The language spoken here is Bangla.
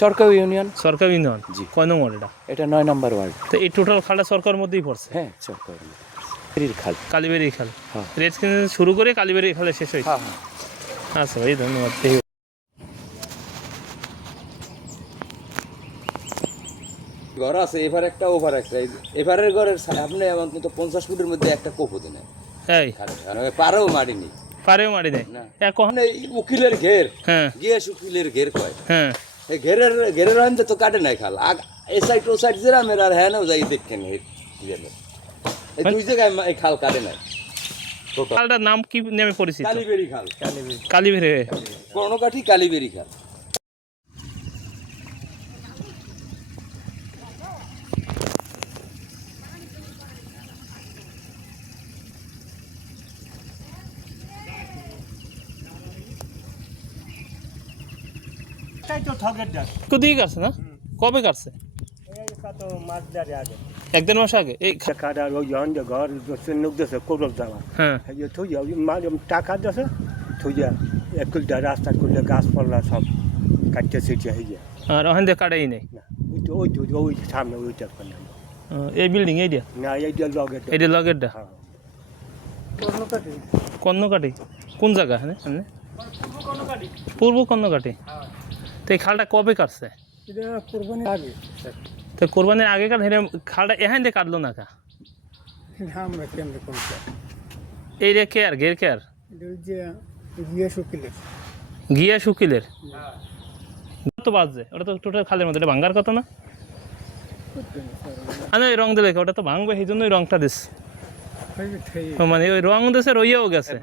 চরকাও ইউনিয়ন। সরকার ইউনিয়ন, জি। কয় নং ওয়ার্ড এটা? এটা 9 নম্বর ওয়ার্ড। তো এই টোটাল খালটা সরকারের মধ্যেই পড়ছে? হ্যাঁ, চরকাও ইউনিয়ন খাল। কালীবাড়ি খাল, হ্যাঁ রেড শুরু করে কালীবাড়ি খালে শেষ হয়েছে। হ্যাঁ হ্যাঁ। আচ্ছা ভাই, ধন্যবাদ। ঘর আছে, এবার একটা ওভার একটা। এবারের ঘরের সামনে অন্তত 50 ফুটের মধ্যে একটা কোপো দেয়। এই পারেও মারি নেই, পারেও মারি দেয় না। এখন। মানে এই উকিলের ঘের, হ্যাঁ গিয়ে উকিলের ঘের কয়। হ্যাঁ, এই ঘেরের আনতে তো কাটে নাই খাল। এই সাইড ও সাইড যেরা মেরা আর হ্যাঁ যাই দেখেন। এই দুই জায়গায় এই খাল কাটে নাই। খালটার নাম কি নামে পরিচিত? কালীবেড়ি খাল। কালীবাড়ি। কর্ণকাঠি কালীবেড়ি খাল। কোথায় কাটছে না? কবে কাটছে? এক দেড় মাস আগে। এই হ্যাঁ, রাস্তা করলে গাছপালা সব কাটতে সেটা হয়ে যায়। আর ওখান দিয়ে কাটাই নেই। ওই সামনে ওইটা এই বিল্ডিং এইটা? না, এইটা লগে এইটা লগেরটা। কর্ণকাটি কোন জায়গা? হ্যাঁ, পূর্ব কর্ণকাটি। তো এই খালটা কবে কাটছে? আগে তো কোরবানির আগে কাট খালটা এখান দিয়ে কাটলো না কা? আমরা কেমন করতে এই রে কে আর ঘের কে আর গিয়ে শুকিলে গিয়া শুকিলের কত বাজছে? ওটা তো টোটাল খালের মধ্যে, এটা ভাঙ্গার কথা না? না, ওই রং দিলে ওটা তো ভাঙবে, সেই জন্য ওই রংটা দিস। মানে ওই রং দেশে রইয়াও গেছে।